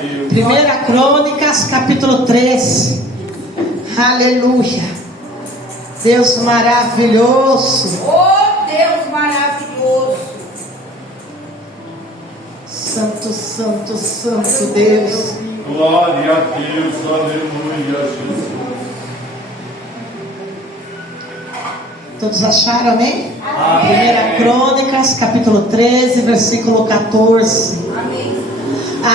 Deus. 1 Crônicas, capítulo 13. Aleluia. Deus maravilhoso. Oh, Deus maravilhoso. Santo, santo, santo Deus. Glória a Deus, aleluia, Jesus. Todos acharam, amém? Amém. 1 Crônicas, capítulo 13, versículo 14. Amém.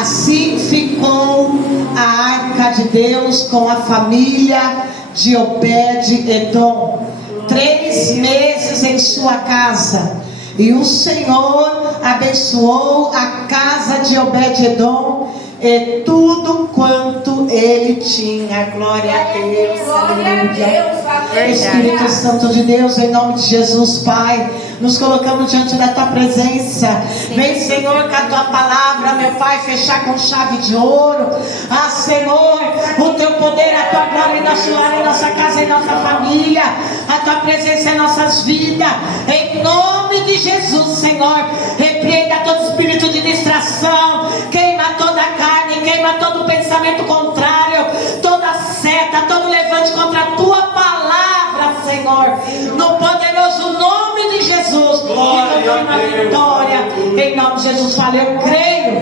Assim ficou a arca de Deus com a família de Obed-edom 3 meses em sua casa. E o Senhor abençoou a casa de Obed-edom e tudo quanto ele tinha. Glória a Deus, aleluia. Espírito Santo de Deus, em nome de Jesus, Pai, nos colocamos diante da Tua presença. Vem, Senhor, com a Tua palavra, meu Pai, fechar com chave de ouro. Ah, Senhor, o Teu poder, a Tua glória em nosso lar, em nossa casa, em nossa família, a Tua presença em nossas vidas. Em nome de Jesus, Senhor, repreenda todo espírito de distração, queima toda a carne, queima todo pensamento contrário, toda seta, todo levante contra a Tua palavra, Senhor, no poderoso nome de Jesus. Glória E uma vitória em nome de Jesus. Fala, eu creio. Eu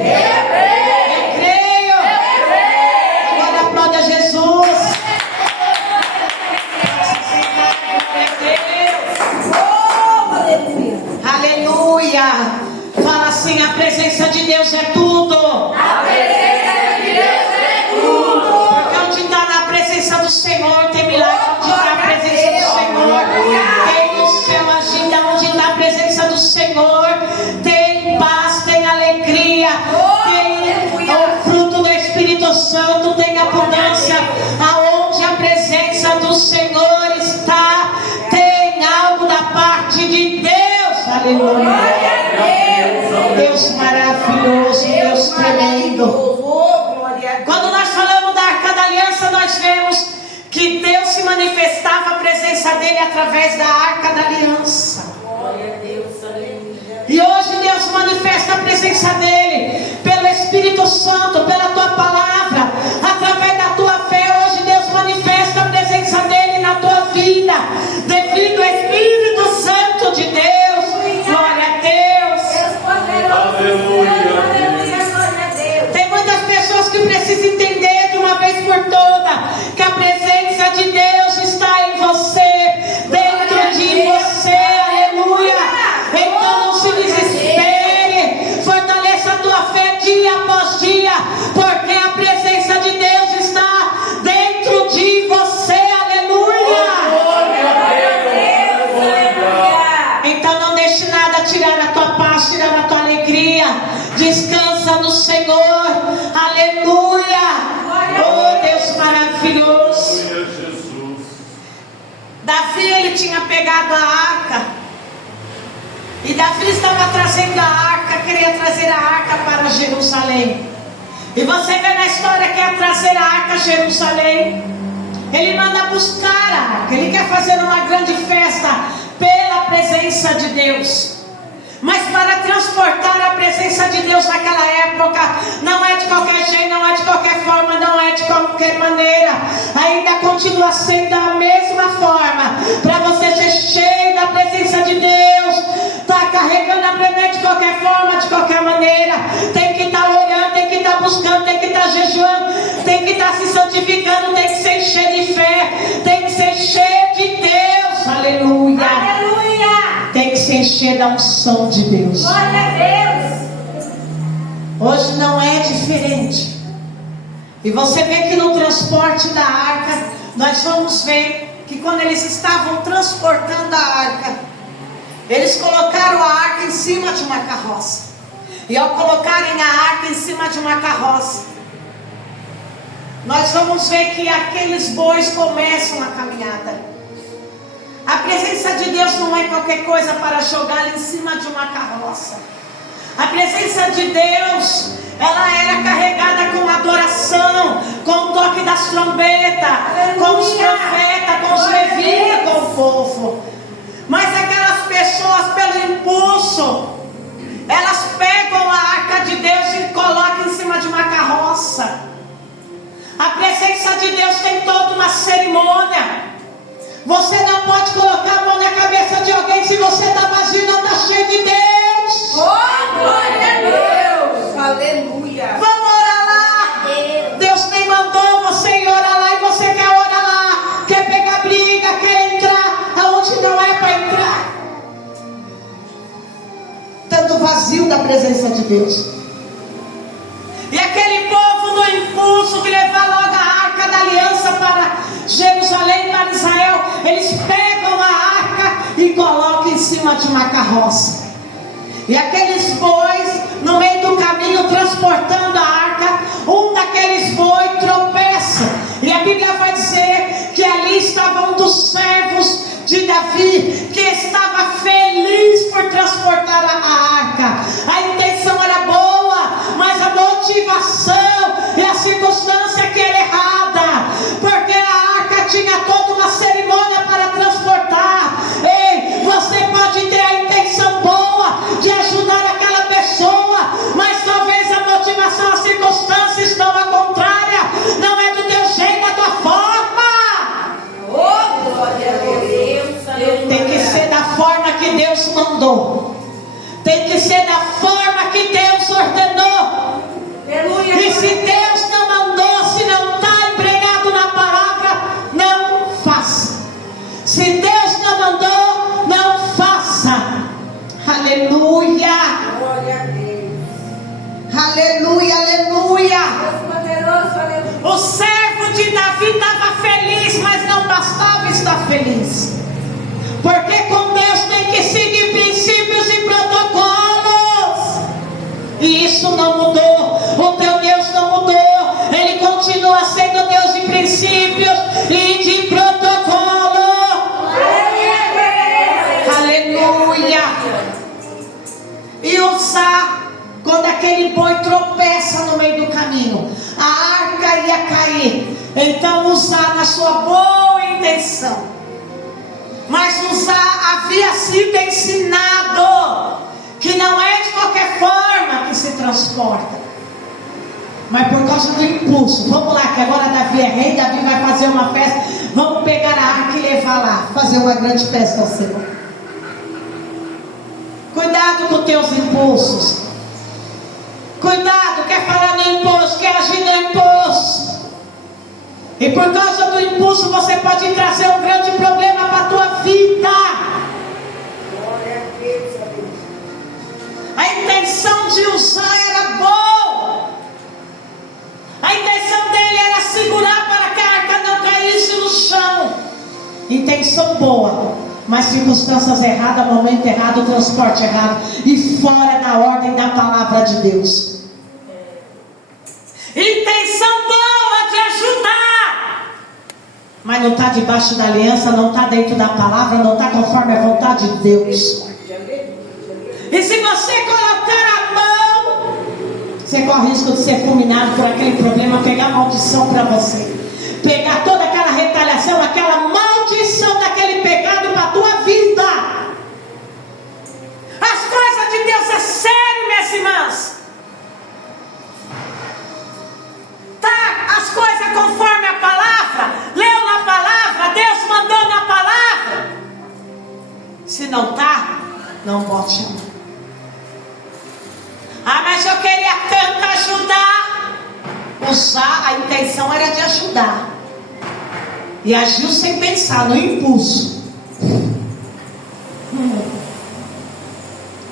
creio. Agora aplauda Jesus. Oh, aleluia. Aleluia. Fala assim, a presença de Deus é tudo. A presença de Deus é tudo. Porque onde está na presença do Senhor tem milagre. Onde está a presença do Senhor tem o céu agindo. Onde está a presença do Senhor tem paz, tem alegria, tem o fruto do Espírito Santo, tem abundância. Aonde a presença do Senhor está, tem algo da parte de Deus. Aleluia. Deus maravilhoso, Deus tremendo. Quando nós falamos da Arca da Aliança, nós vemos que Deus se manifestava a presença dele através da Arca da Aliança. E hoje Deus manifesta a presença dele pelo Espírito Santo, pela tua palavra, através da tua fé. Hoje Deus manifesta a presença dele na tua vida, devido ao Espírito Santo de Deus. Glória a Deus. Aleluia. Tem muitas pessoas que precisam entender de uma vez por todas que a presença de Deus está em você, dentro de você. Aleluia. Então não se desespere, fortaleça a tua fé dia após dia, porque a presença de Deus está dentro de você. Aleluia. Então não deixe nada tirar a tua paz, tirar a tua alegria. Descansa no Senhor. Aleluia. Oh, Deus maravilhoso. Aleluia, Jesus. Davi, ele tinha pegado a arca. E Davi estava trazendo a arca, queria trazer a arca para Jerusalém. E você vê na história que é trazer a arca a Jerusalém. Ele manda buscar a arca. Ele quer fazer uma grande festa pela presença de Deus. Mas para transportar a presença de Deus naquela época, não é de qualquer jeito, não é de qualquer forma, não é de qualquer maneira. Ainda continua sendo a mesma forma. Para você ser cheio da presença de Deus, está carregando a presença de qualquer forma, de qualquer maneira. Tem que estar orando, tem que estar buscando, tem que estar jejuando, tem que estar se santificando, tem que ser cheio de fé, tem que ser cheio de Deus. Aleluia. Aleluia. Tem que se encher da unção de Deus. Glória a Deus. Hoje não é diferente. E você vê que no transporte da arca, nós vamos ver que quando eles estavam transportando a arca, eles colocaram a arca em cima de uma carroça. E ao colocarem a arca em cima de uma carroça, nós vamos ver que aqueles bois começam a caminhada. A presença de Deus não é qualquer coisa para jogar em cima de uma carroça. A presença de Deus, ela era carregada com adoração, com o toque das trombetas, com os profetas, com os levitas, com o povo. Mas aquelas pessoas, pelo impulso, elas pegam a arca de Deus e colocam em cima de uma carroça. presença de Deus tem toda uma cerimônia. Você não pode colocar a mão na cabeça de alguém se você está vazio, não está cheio de Deus. Oh, glória a Deus. Aleluia. Vamos orar lá. Deus nem mandou você ir orar lá e você quer orar lá. Quer pegar briga, quer entrar aonde não é para entrar. Tanto vazio da presença de Deus. E aquele povo no impulso que levar logo a arca da aliança para Jerusalém, para Israel, eles pegam a arca e colocam em cima de uma carroça. E aqueles bois, no meio do caminho, transportando a arca, um daqueles bois tropeça. E a Bíblia vai dizer que ali estava um dos servos de Davi, que estava feliz por transportar a arca. A intenção era boa, mas a motivação e a circunstância que era errada, porque a arca tinha toda uma cerimônia para transportar. Ei, você pode ter a intenção boa de ajudar aquela pessoa, mas talvez a motivação, a circunstância estão à contrária, não é do teu jeito, da tua forma. Oh, glória a Deus. Tem que ser da forma que Deus mandou. Tem que ser da forma que Deus ordenou. Aleluia. E se Deus não mandou, se não está empregado na palavra, não faça. Se Deus não mandou, não faça. Aleluia. Glória a Deus. Aleluia, aleluia. Deus poderoso, aleluia. O servo de Davi estava feliz, mas não bastava estar feliz. Porque com Deus tem que seguir princípios e protocolos. E isso não mudou. O teu Deus não mudou. Ele continua sendo Deus de princípios e de protocolo. Aleluia. E Uzá, quando aquele boi tropeça no meio do caminho, a arca ia cair. Então Uzá, na sua boa intenção, mas Uzá havia sido ensinado que não é de qualquer forma que se transporta, mas por causa do impulso. Vamos lá, que agora Davi é rei, Davi vai fazer uma festa, vamos pegar a arca e levar lá, fazer uma grande festa ao Senhor. Cuidado com teus impulsos. Cuidado, quer falar no impulso, quer agir no impulso. E por causa do impulso você pode trazer um grande problema para a tua vida. Glória a Deus, aleluia. A intenção de Uzá era boa. A intenção dele era segurar para que a arca não caísse no chão. Intenção boa, mas circunstâncias erradas, momento errado, transporte errado e fora da ordem da palavra de Deus. Intenção boa de ajudar, mas não está debaixo da aliança, não está dentro da palavra, não está conforme a vontade de Deus. E se você colocar a mão, você corre risco de ser fulminado por aquele problema, pegar maldição para você, pegar toda aquela retaliação, aquela maldição daquele pecado para a tua vida. As coisas de Deus é sério, minhas irmãs. Tá as coisas conforme a palavra, leu na palavra, Deus mandou na palavra. Se não tá, não bote a mão. Ah, mas eu queria tanto ajudar. Usar, a intenção era de ajudar, e agiu sem pensar, no impulso.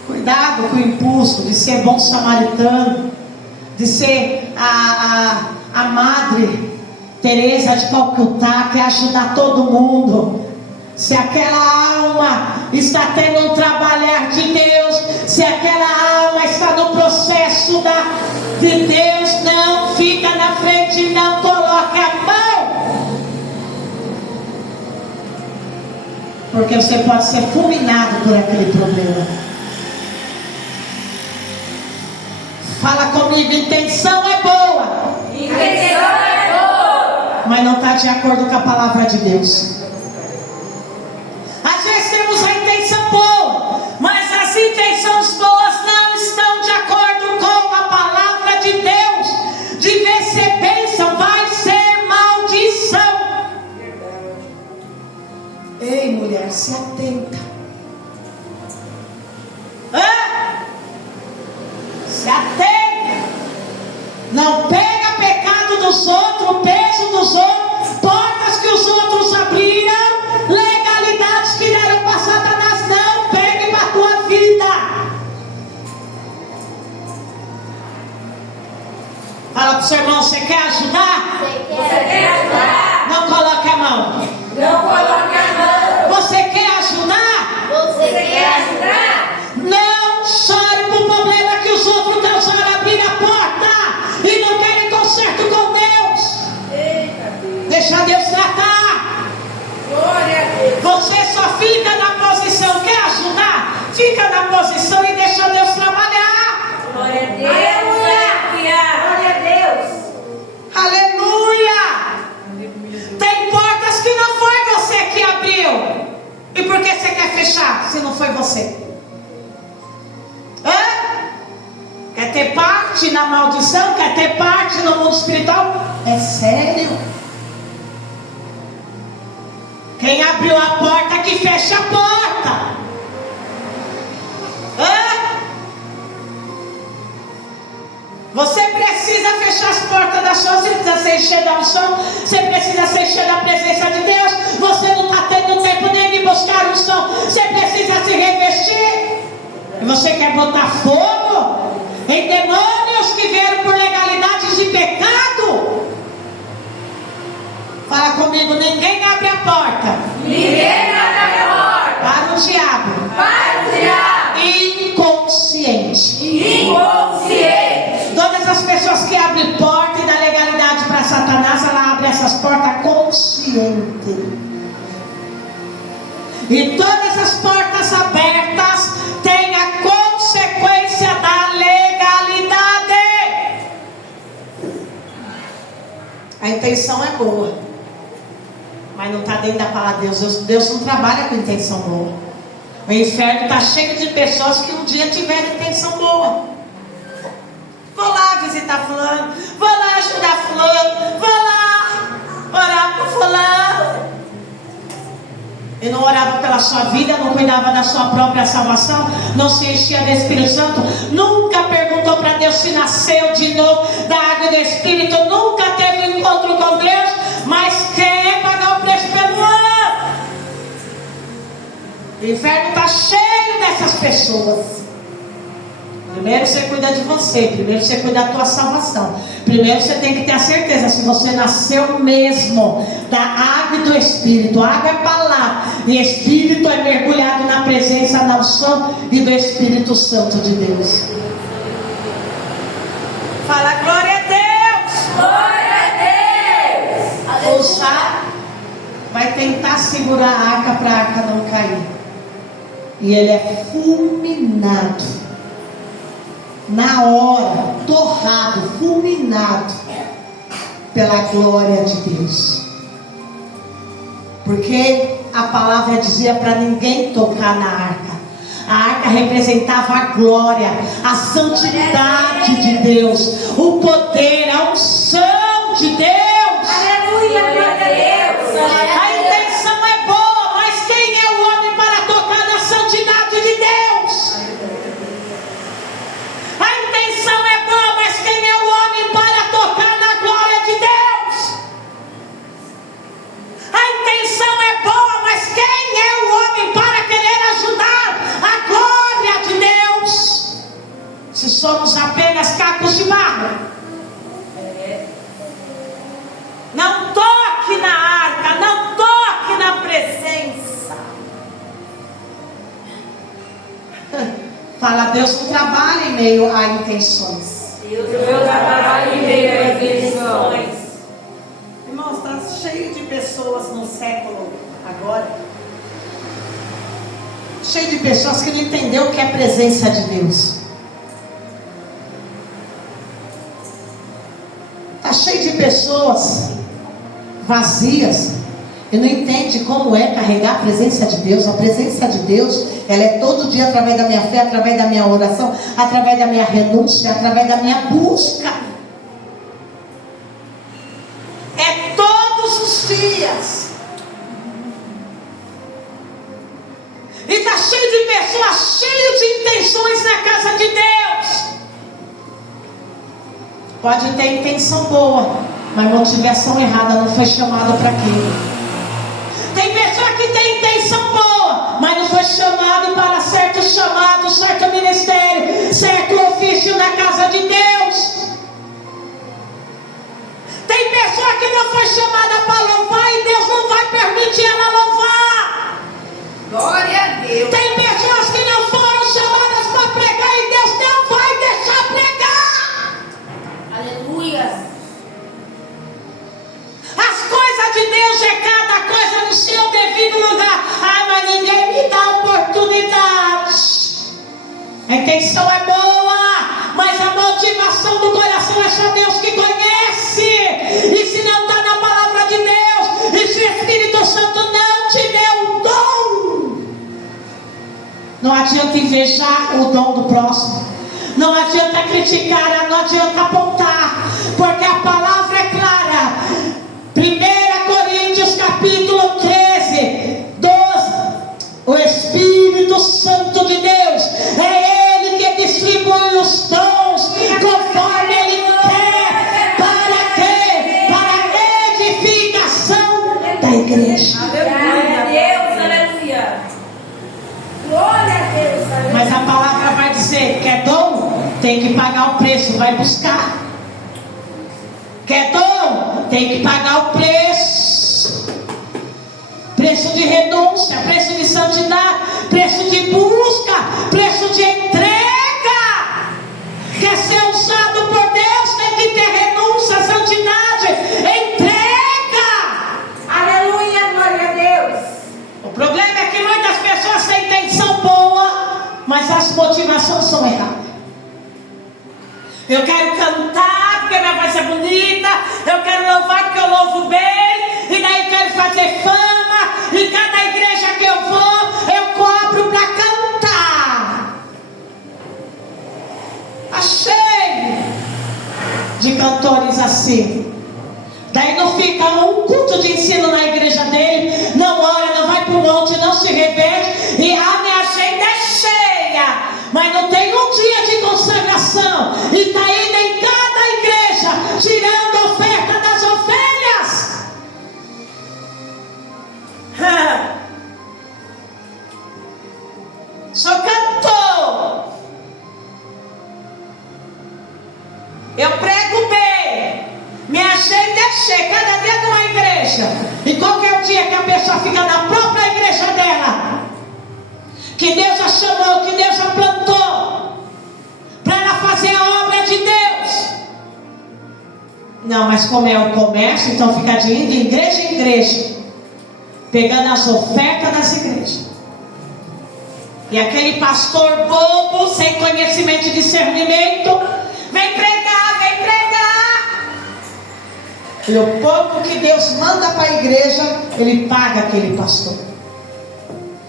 Cuidado com o impulso de ser bom samaritano, de ser a Madre Teresa de Calcutá, que ajudar todo mundo. Se aquela alma está tendo um trabalhar de Deus, se aquela alma está no processo de Deus, não fica na frente, não coloque a mão, porque você pode ser fulminado por aquele problema. Fala comigo, intenção é boa, Intenção é boa, mas não está de acordo com a palavra de Deus. Às vezes temos a intenção boa, mas as intenções boas não estão de acordo com a palavra de Deus. De ver ser bênção, vai ser mal. seu irmão, você quer ajudar? Você quer ajudar? Não coloque a mão. Não coloque a mão. Você quer ajudar? Você quer ajudar? Não chore por problema que os outros causaram, abrir a porta e não querem conserto com Deus. Eita Deus. Deixa Deus tratar. Glória a Deus. Você só fica na posição, quer ajudar? Fica na posição e deixa Deus trabalhar. Glória a Deus. Aleluia. Glória a Deus. Aleluia. Tem portas que não foi você que abriu. E por que você quer fechar se não foi você? Quer ter parte na maldição? Quer ter parte no mundo espiritual? É sério? Quem abriu a porta que fecha a porta. Você precisa fechar as portas da sua vida. Você precisa ser cheio da unção. Você precisa ser cheio da presença de Deus. Você não está tendo tempo nem de buscar unção. Você precisa se revestir. E você quer botar fogo em demônios que vieram por legalidades de pecado? Fala comigo, ninguém abre a porta. Ninguém abre a porta. Para o diabo. Para o diabo. Inconsciente. Inconsciente. Todas as pessoas que abrem porta e dão legalidade para Satanás, ela abre essas portas consciente. E todas as portas abertas têm a consequência da legalidade. A intenção é boa, mas não está dentro da palavra de Deus. Deus não trabalha com intenção boa. O inferno está cheio de pessoas que um dia tiveram intenção boa. Vou lá visitar fulano, vou lá ajudar fulano, vou lá orar por fulano. E não orava pela sua vida, não cuidava da sua própria salvação, não se enchia do Espírito Santo, nunca perguntou para Deus se nasceu de novo da água do Espírito, nunca teve um encontro com Deus, mas quer pagar o preço pelo ano. O inferno está cheio dessas pessoas. Primeiro você cuida de você, primeiro você cuida da tua salvação. Primeiro você tem que ter a certeza se você nasceu mesmo da água e do Espírito. A água é palavra e Espírito é mergulhado na presença da unção e do Espírito Santo de Deus. Fala glória a Deus. Glória a Deus. Usar vai tentar segurar a arca para a arca não cair. E ele é fulminado. Na hora, torrado, fulminado pela glória de Deus. Porque a palavra dizia para ninguém tocar na arca. A arca representava a glória, a santidade de Deus, o poder, a unção de Deus. Aleluia, glória a Deus. A intenção é boa, mas quem é o homem para tocar na santidade de Deus? A intenção é boa, mas quem é o homem para tocar na glória de Deus? A intenção é boa, mas quem é o homem para querer ajudar a glória de Deus? Se somos apenas cacos de barro. Não toque na arca, não toque na presença. Fala, Deus não trabalha em meio a intenções. Deus trabalha em meio a intenções. Irmãos, está cheio de pessoas no século agora. Cheio de pessoas que não entenderam o que é a presença de Deus. Está cheio de pessoas vazias e não entende como é carregar a presença de Deus. A presença de Deus, ela é todo dia através da minha fé, através da minha oração, através da minha renúncia, através da minha busca. É todos os dias. E está cheio de pessoas, cheio de intenções na casa de Deus. Pode ter intenção boa, mas motivação errada, não foi chamado para aquilo. Tem pessoa que tem intenção boa, mas não foi chamado para certo chamado, certo ministério, certo ofício na casa de Deus. Glória a Deus. Tem pessoas que não foram chamadas para pregar e Deus não vai deixar pregar. Aleluia. As coisas de Deus é cada coisa no seu devido lugar. Ah, mas ninguém me dá oportunidade. A intenção é boa, mas a motivação do coração é só Deus que conhece. E se não está na palavra de Deus, e se o Espírito Santo não te deu o dom, não adianta invejar o dom do próximo, não adianta criticar, não adianta apontar, porque a palavra é clara. 1 Coríntios capítulo 13, 12. O Espírito Santo de Deus é Ele que distribui os dons conforme Ele quer. Para quê? Para a edificação da igreja. Glória a Deus, aleluia. Glória a Deus, aleluia. Mas a palavra vai dizer: quer dom? Tem que pagar o preço, vai buscar. Quer dom? Tem que pagar o preço. Preço de renúncia, preço de santidade, preço de busca, preço de entrega. Quer ser usado por Deus, tem que ter renúncia, santidade, entrega. Aleluia, glória a Deus. O problema é que muitas pessoas têm intenção boa, mas as motivações são erradas. Eu quero cantar porque minha voz é bonita, eu quero louvar porque eu louvo bem, e daí quero fazer fama. E cada igreja que eu vou, eu cobro para cantar. Achei de cantores assim. Daí não fica um culto de ensino na igreja dele, não ora, não vai para o monte, não se reverte, e a minha agenda é cheia, mas não tem um dia de consagração, e está indo em cada igreja, tirando a oferta das ovelhas. Sou cantor, eu prego bem, minha agenda é cheia, cada dia numa igreja, e qual que é o dia que a pessoa fica na própria igreja dela, que Deus a chamou, que Deus a plantou, para ela fazer a obra de Deus? Não, mas como é o comércio, então fica de indo de igreja em igreja, pegando as ofertas das igrejas. E aquele pastor bobo, sem conhecimento e discernimento, vem pregar, vem pregar. E o pouco que Deus manda para a igreja, ele paga aquele pastor.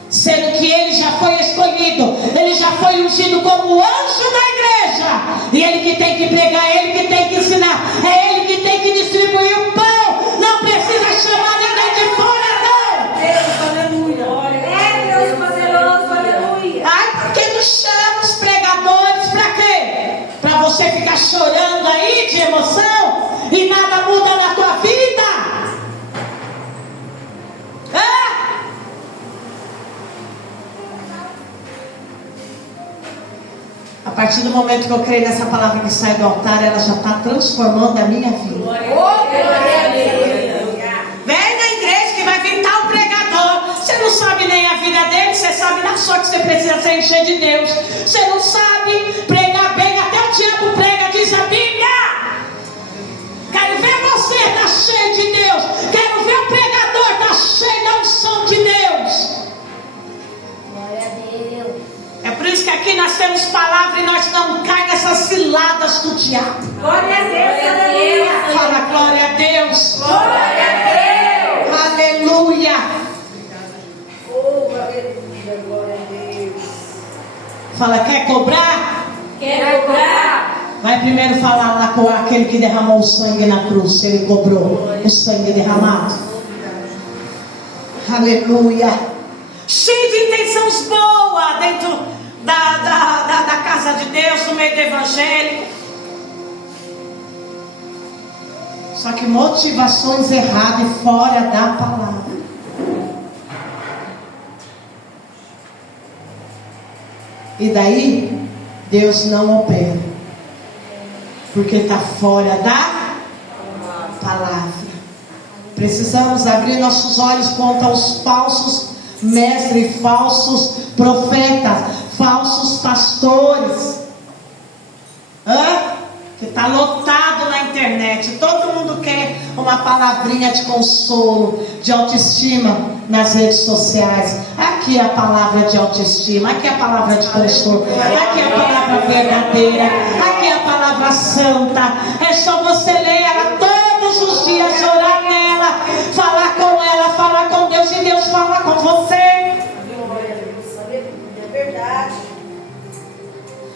Sendo que ele já foi escolhido, ele já foi ungido como o anjo da igreja. E ele que tem que pregar, ele que tem que ensinar, é ele que tem que distribuir o pão. Não precisa chamar ninguém de fora, não. Deus, aleluia. É Deus poderoso, aleluia. Ai, porque tu chama os pregadores para quê? Para você ficar chorando aí de emoção e nada muda na tua vida? A partir do momento que eu creio nessa palavra que sai do altar, ela já está transformando a minha vida. Glória a Deus. Vem na igreja que vai vir tal pregador. Você não sabe nem a vida dele, você sabe na sua que você precisa ser encher de Deus. Você não sabe pregar bem, até o diabo prega, diz a Bíblia. Quero ver você estar cheio de Deus. Quero ver o pregador estar cheio da unção de Deus. Glória a Deus. É por isso que aqui nós temos palavra e nós não caímos nessas ciladas do diabo. Glória a Deus, aleluia. Fala glória a Deus. Glória a Deus. Aleluia. Oh, aleluia, glória a Deus. Fala, quer cobrar? Quero cobrar. Vai primeiro falar lá com aquele que derramou o sangue na cruz. Se ele cobrou o sangue derramado. Aleluia. Cheio de intenções boas dentro da casa de Deus, no meio do evangelho. Só que motivações erradas e fora da palavra. E daí Deus não opera, porque está fora da palavra. Precisamos abrir nossos olhos quanto aos falsos mestres, falsos profetas, falsos pastores. Que está lotado na internet. Todo mundo quer uma palavrinha de consolo, de autoestima nas redes sociais. Aqui é a palavra de autoestima, aqui é a palavra de consolo, aqui é a palavra verdadeira, aqui é a palavra santa. É só você ler ela todos os dias, orar nela, falar com ela, falar com Deus, e Deus fala com você. É verdade.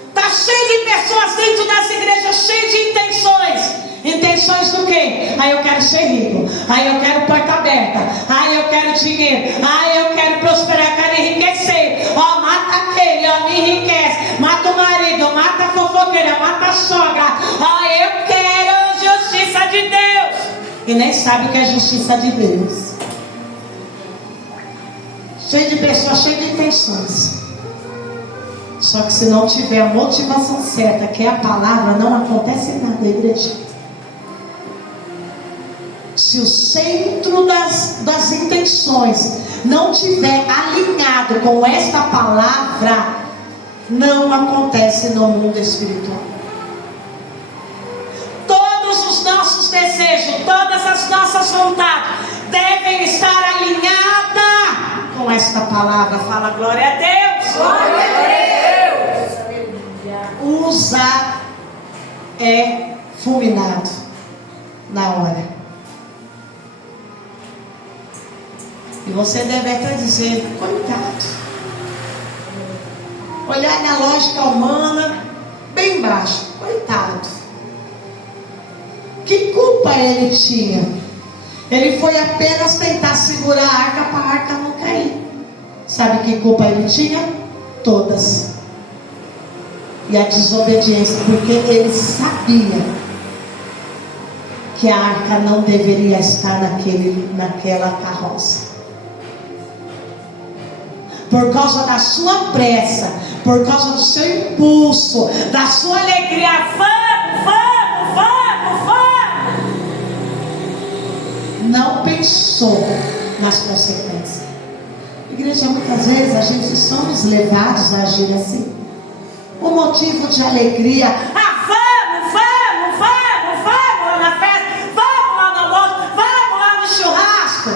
Está cheio de pessoas dentro das igrejas, cheio de intenções. Intenções do quê? Eu quero ser rico. Eu quero porta aberta. Eu quero dinheiro. Eu quero prosperar, eu quero enriquecer. Mata aquele, me enriquece. Mata o marido, mata a fofoqueira, mata a sogra. Eu quero justiça de Deus. E nem sabe o que é justiça de Deus. Cheio de pessoas, cheio de intenções. Só que se não tiver a motivação certa, que é a palavra, não acontece nada, igreja. Se o centro das intenções não tiver alinhado com esta palavra, não acontece no mundo espiritual. Todos os nossos desejos, todas as nossas vontades devem estar alinhadas com esta palavra. Fala glória a Deus. Glória a Deus. Usa é fulminado na hora. E você deve até dizer, coitado. Olhar na lógica humana, bem baixo, coitado. Que culpa ele tinha? Ele foi apenas tentar segurar a arca para a arca não cair. Sabe que culpa ele tinha? Todas. E a desobediência, porque ele sabia que a arca não deveria estar naquela carroça. Por causa da sua pressa, por causa do seu impulso, da sua alegria, vamos, não pensou nas consequências. Igreja, muitas vezes a gente somos levados a agir assim. O motivo de alegria, vamos lá na festa, vamos lá no almoço, vamos lá no churrasco.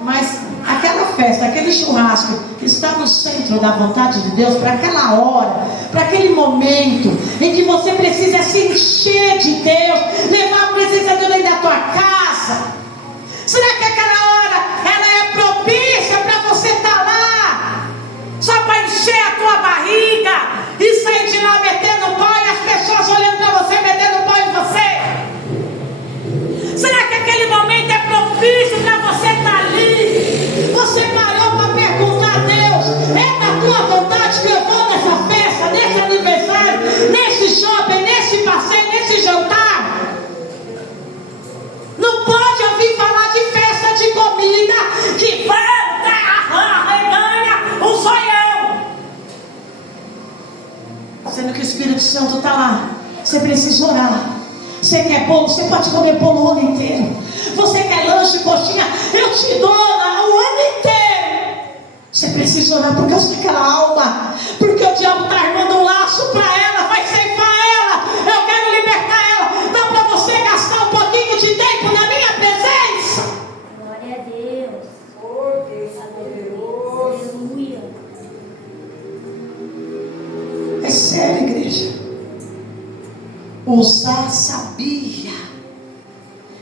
Mas aquela festa, aquele churrasco está no centro da vontade de Deus para aquela hora, para aquele momento em que você precisa se encher de Deus, levar a presença de Deus dentro da tua casa. Será que aquela hora ela é propícia para você estar lá só para encher a tua barriga e sair de lá metendo pau e as pessoas olhando para você, metendo pau em você? Será que aquele momento é propício para você estar ali? Você parou para perguntar a Deus: é da tua vontade que eu vou nessa festa, nesse aniversário, nesse shopping, nesse passeio, nesse jantar? Não pode ouvir falar de festa de comida que vai reganha um zoião, sendo que o Espírito Santo está lá. Você precisa orar. Você quer bolo? Você pode comer bolo o ano inteiro. Você quer lanche, coxinha? Eu te dou o ano inteiro. Você precisa orar por causa daquela alma, porque o diabo está armando um laço para ela, vai ceifar ela. Eu quero libertar ela. Dá para você gastar um pouquinho de tempo na minha presença? Glória a Deus. Oh, Deus poderoso. Aleluia. É sério, igreja. Uzá sabia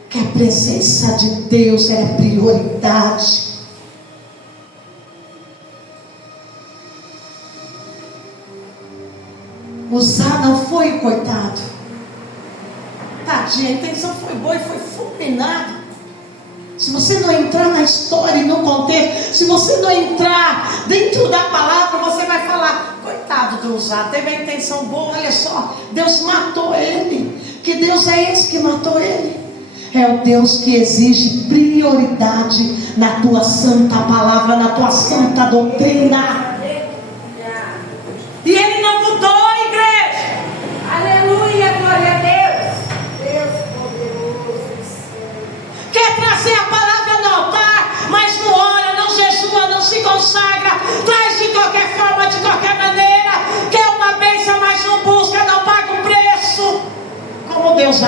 que a presença de Deus era prioridade. Uzá não foi coitado. Tadinha, a intenção foi boa e foi fulminada. Se você não entrar na história e no contexto, se você não entrar dentro da palavra, você vai falar: coitado do Uzá, teve a intenção boa, olha só, Deus matou ele. Que Deus é esse que matou ele? É o Deus que exige prioridade na tua santa palavra, na tua santa doutrina. E ele não mudou, igreja. Aleluia, glória a Deus. Deus poderoso. Quer trazer a palavra no altar, mas não ora,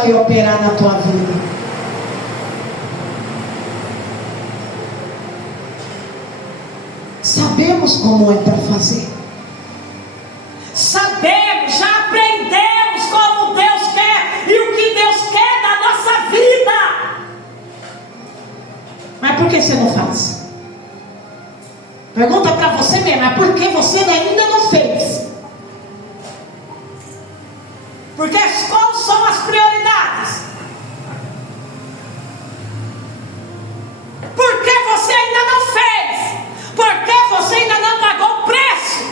vai operar na tua vida. Sabemos como é para fazer. Sabemos, já aprendemos como Deus quer e o que Deus quer da nossa vida. Mas por que você não faz? Pergunta para você mesmo, mas por que você ainda não fez? Porque quais são as prioridades? Por que você ainda não fez? Por que você ainda não pagou o preço?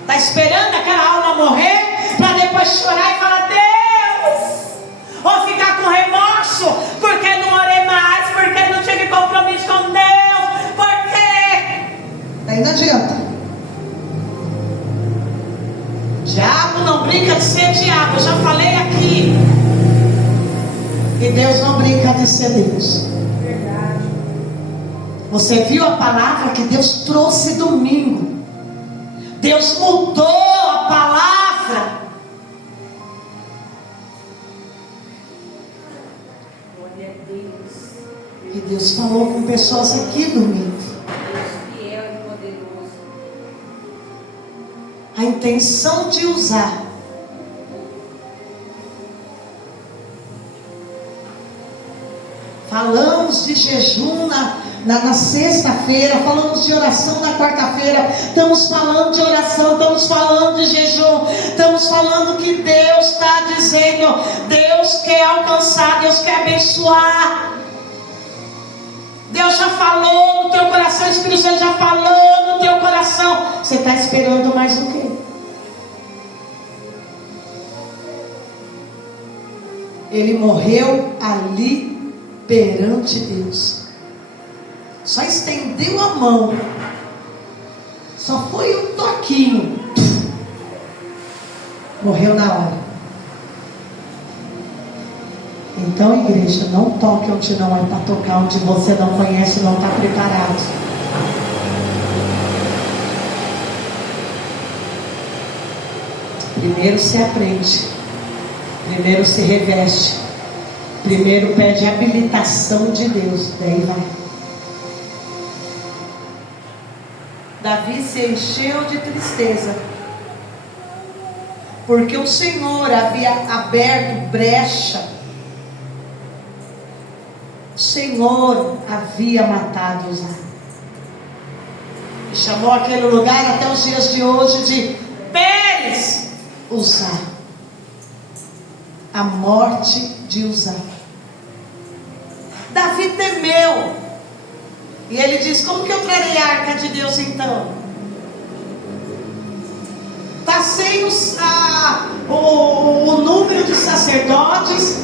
Está esperando aquela alma morrer para depois chorar e falar: Deus, Ou ficar com remorso porque não orei mais, porque não tive compromisso com Deus, porque... aí não adianta. Diabo não brinca de ser diabo, eu já falei aqui. E Deus não brinca de ser Deus. Verdade. Você viu a palavra que Deus trouxe domingo? Deus mudou a palavra. Glória a Deus. E Deus falou com pessoas aqui domingo. Deus fiel e poderoso. A intenção de usar. Falamos de jejum na sexta-feira, falamos de oração na quarta-feira, estamos falando de oração, estamos falando de jejum, estamos falando que Deus está dizendo, Deus quer alcançar, Deus quer abençoar. Deus já falou no teu coração, o Espírito Santo já falou no teu coração. Você está esperando mais o quê? Ele morreu ali perante Deus. Só estendeu a mão. Só foi um toquinho. Morreu na hora. Então, igreja, não toque onde não é para tocar, onde você não conhece, não está preparado. Primeiro se aprende, primeiro se reveste, primeiro pede a habilitação de Deus, daí vai. Davi se encheu de tristeza, porque o Senhor havia aberto brecha. O Senhor havia matado Uzá. E chamou aquele lugar até os dias de hoje de Pérez Uzá. A morte de Uzá. Davi temeu. E ele diz: como que eu trarei a arca de Deus então? Está sem o número de sacerdotes,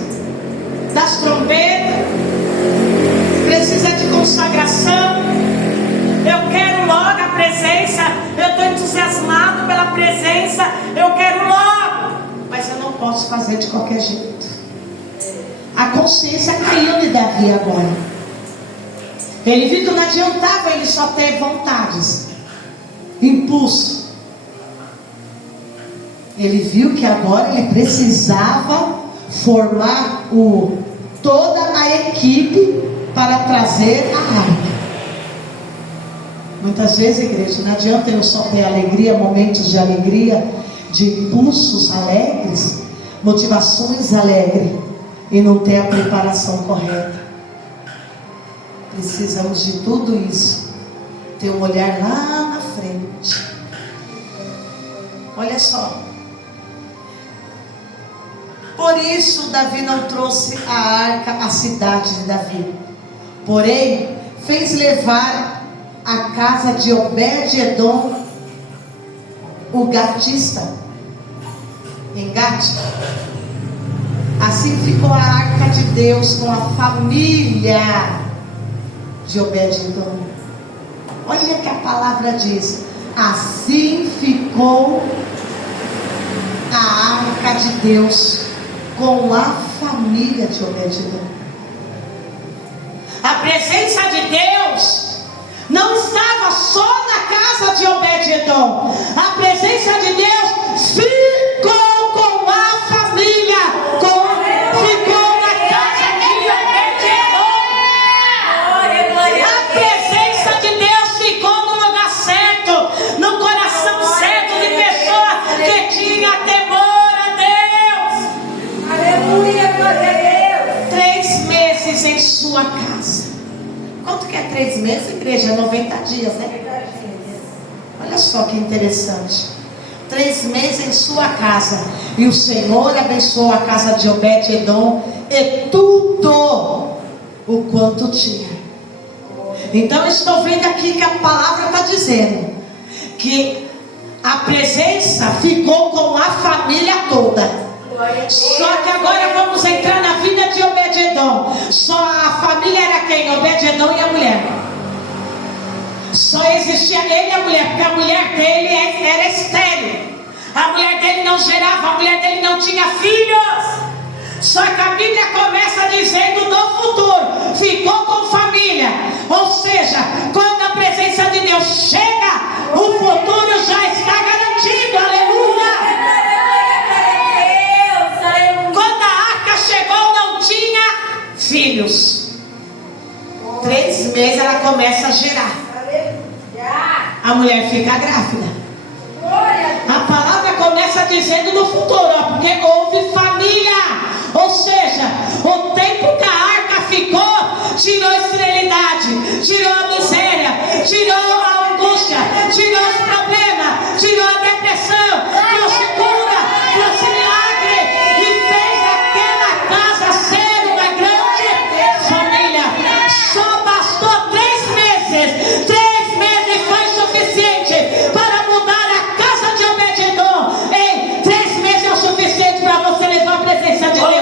das trombetas, precisa de consagração. Eu quero logo a presença, eu estou entusiasmado pela presença, eu quero logo, mas eu não posso fazer de qualquer jeito. A consciência caiu de Davi agora. Ele viu que não adiantava ele só ter vontades, impulso. Ele viu que agora ele precisava formar toda a equipe para trazer a arca. Muitas vezes, igreja, não adianta eu só ter alegria, momentos de alegria, de impulsos alegres, motivações alegres, e não ter a preparação correta. Precisamos de tudo isso, ter um olhar lá na frente. Olha só. Por isso Davi não trouxe a arca à cidade de Davi, porém fez levar à casa de Obed-edom, o gatista, em Gate. Assim ficou a arca de Deus com a família de Obed-edom. Olha que a palavra diz: assim ficou a arca de Deus com a família de Obed-edom. A presença de Deus não estava só na casa de Obed-edom. A presença de Deus ficou com a família tinha temor a Deus. Aleluia, glória a Deus. 3 meses em sua casa. Quanto que é 3 meses, igreja? 90 dias, né? Olha só que interessante. 3 meses em sua casa. E o Senhor abençoou a casa de Obed-edom e tudo o quanto tinha. Então estou vendo aqui que a palavra está dizendo que a presença ficou com a família toda. Só que agora vamos entrar na vida de Obed-edom. Só a família era quem? Obed-edom e a mulher. Só existia ele e a mulher, porque a mulher dele era estéril. A mulher dele não gerava, a mulher dele não tinha filhos. Só que a Bíblia começa dizendo no futuro, ficou com família. Ou seja, quando a presença de Deus chega, o futuro já está garantido. Aleluia! Quando a arca chegou, não tinha filhos. 3 meses ela começa a gerar. A mulher fica grávida. A palavra começa dizendo no futuro, ó, porque houve família. Ou seja, o tempo que a arca ficou, tirou a esterilidade, tirou a miséria, tirou a angústia, tirou os problemas, tirou a depressão, trouxe cura, trouxe milagre e fez aquela casa ser uma grande família. Só bastou 3 meses. 3 meses foi suficiente para mudar a casa de Obed-edom. Ei, 3 meses é o suficiente para você levar a presença de Deus. 3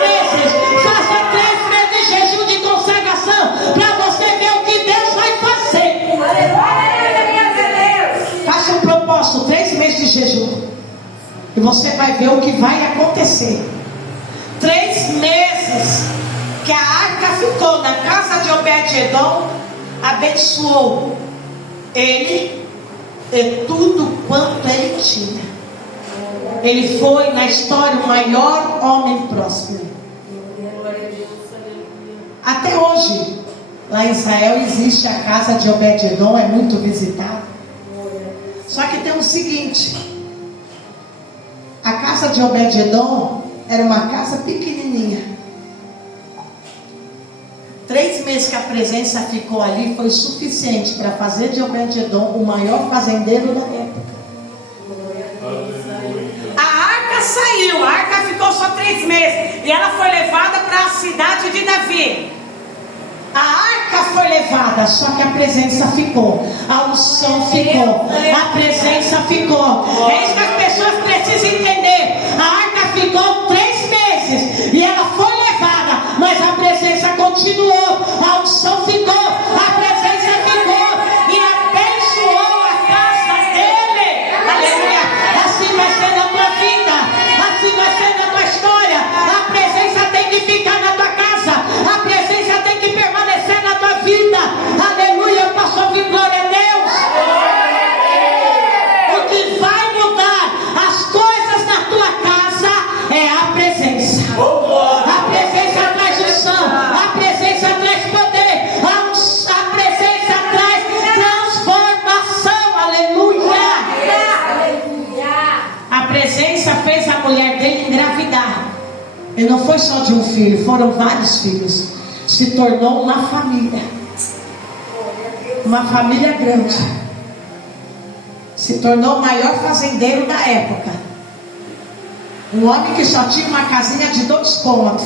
meses. Faça 3 meses de jejum, de consagração, para você ver o que Deus vai fazer. Faça um propósito, 3 meses de jejum, e você vai ver o que vai acontecer. 3 meses que a arca ficou na casa de Obed-edom, abençoou ele e tudo quanto ele tinha. Ele foi na história o maior homem próspero. Até hoje, lá em Israel existe a casa de Obed-edom, é muito visitada. Só que tem o seguinte: a casa de Obed-edom era uma casa pequenininha. 3 meses que a presença ficou ali foi suficiente para fazer de Obed-edom o maior fazendeiro da época. A arca saiu, a arca ficou só 3 meses. E ela foi levada para a cidade de Davi. A arca foi levada, só que a presença ficou, a unção ficou, a presença ficou. É isso que as pessoas precisam entender. A arca ficou 3 meses e ela foi levada, mas a presença continuou, a unção ficou, a presença ficou e abençoou a casa dele. Aleluia! Assim vai ser na tua vida, assim vai ser na tua história. A presença tem que ficar na tua casa, a presença tem que permanecer na tua vida. Aleluia! Eu posso ouvir glória a Deus. O que vai mudar as coisas na tua casa é a presença. A presença traz unção, a presença traz poder, a presença traz transformação. Aleluia! A presença fez a mulher dele engravidar. E não foi só de um filho, foram vários filhos. Se tornou uma família. Uma família grande. Se tornou o maior fazendeiro da época. Um homem que só tinha uma casinha de 2 cômodos.